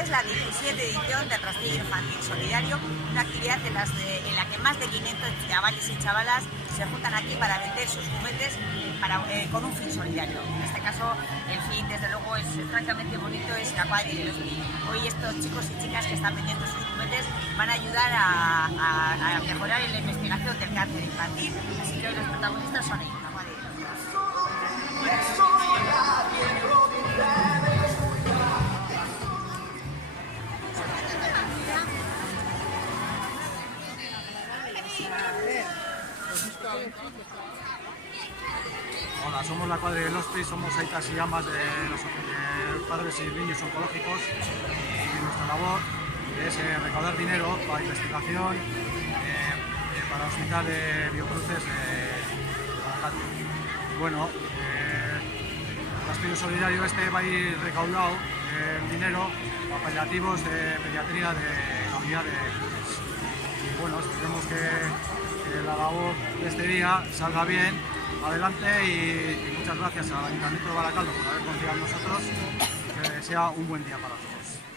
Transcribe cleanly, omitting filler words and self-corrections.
Esta es la 17ª edición del Rastrillo Infantil Solidario, una actividad en la que más de 500 chavales y chavalas se juntan aquí para vender sus juguetes con un fin solidario. En este caso, el fin, desde luego, es francamente bonito, es la cuadrilla de los niños. Hoy estos chicos y chicas que están vendiendo sus juguetes van a ayudar a mejorar en la investigación del cáncer infantil, así que hoy los protagonistas son ellos, la cuadrilla de los niños. Hola, somos la cuadrilla del Hospice, somos aitas y amas de los padres y niños oncológicos y nuestra labor es recaudar dinero para investigación para el Hospital de Biocruces de Barakaldo. Bueno, el Rastrillo Solidario va a ir recaudado el dinero para paliativos de pediatría de la unidad de Cruces. Y bueno, esperemos que la labor de este día salga bien, adelante y muchas gracias al Ayuntamiento de Barakaldo por haber confiado en nosotros, que sea un buen día para todos.